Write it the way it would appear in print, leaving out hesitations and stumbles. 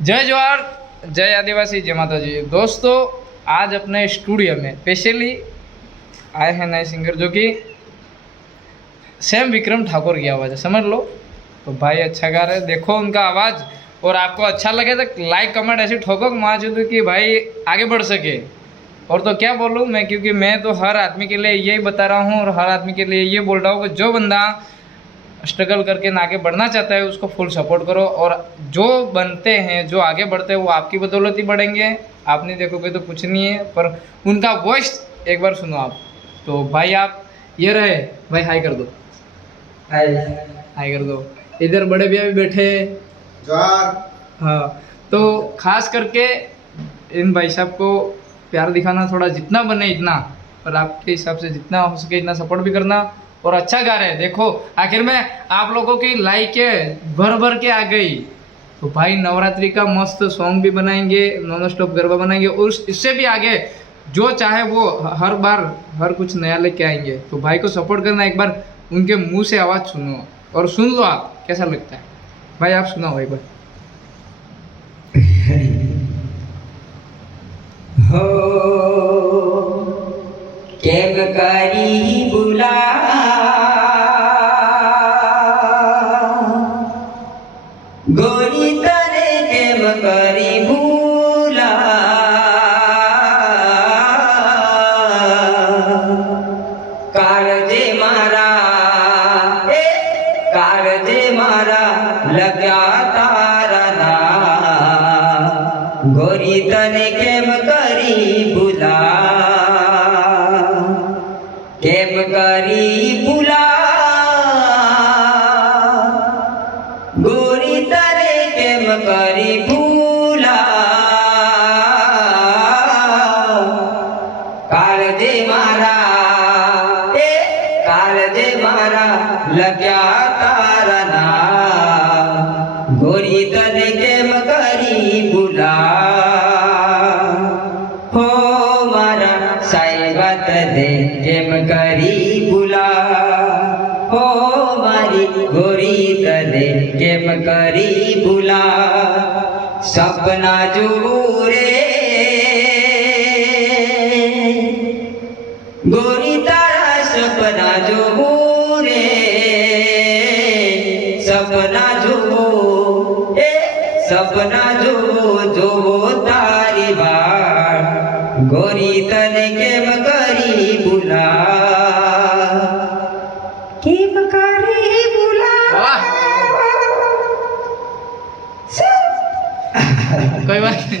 जय जवाहर, जय आदिवासी, जय माता जी। दोस्तों आज अपने स्टूडियो में स्पेशली आए हैं नए सिंगर जो कि सेम विक्रम ठाकुर की आवाज़ है, समझ लो। तो भाई अच्छा गा रहे, देखो उनका आवाज़, और आपको अच्छा लगे तो लाइक कमेंट ऐसी ठोको मार दो कि भाई आगे बढ़ सके। और तो क्या बोलूँ मैं, क्योंकि मैं तो हर आदमी के लिए यही बता रहा हूँ और हर आदमी के लिए ये बोल रहा हूँ कि जो बंदा स्ट्रगल करके आगे बढ़ना चाहता है उसको फुल सपोर्ट करो। और जो बनते हैं, जो आगे बढ़ते हैं, वो आपकी बदौलत ही बढ़ेंगे। आप नहीं देखोगे तो कुछ नहीं है, पर उनका वॉइस एक बार सुनो आप। तो भाई आप ये रहे, भाई हाई कर दो, हाई हाई कर दो। इधर बड़े भैया भी बैठे जोहार। हाँ, तो खास करके इन भाई साहब को प्यार दिखाना, थोड़ा जितना बने इतना, और आपके हिसाब से जितना हो सके इतना सपोर्ट भी करना। और अच्छा गा रहे हैं, देखो आखिर में आप लोगों की लाइकें भर भर के आ गई। तो भाई नवरात्रि का मस्त सॉन्ग भी बनाएंगे, नॉन स्टॉप गरबा बनाएंगे, और इससे भी आगे जो चाहे वो हर बार हर कुछ नया लेके आएंगे। तो भाई को सपोर्ट करना, एक बार उनके मुंह से आवाज़ सुनो और सुन लो आप कैसा लगता है। भाई आप सुनाओ एक बार। हो केम करी बुला गोरी तने केम करी भूला काळजे मारा काळजे मारा लग्या तारा ना गोरी तने केम करी बुला केम करी बुला गोरी तने केम करी भूला काळजे मारा काळजे मारा लग्या तारा ना गोरी तने केम करी बुला हो मारा साहेबात दे केम करी बुला हो मारी गोरी तने केम करी बुला सपना जो रे गोरी तारा सपना जो रे सपना जो सपना जो तारी बार गोरी तने केम करी बुला केम करी बुला कोई बात नहीं।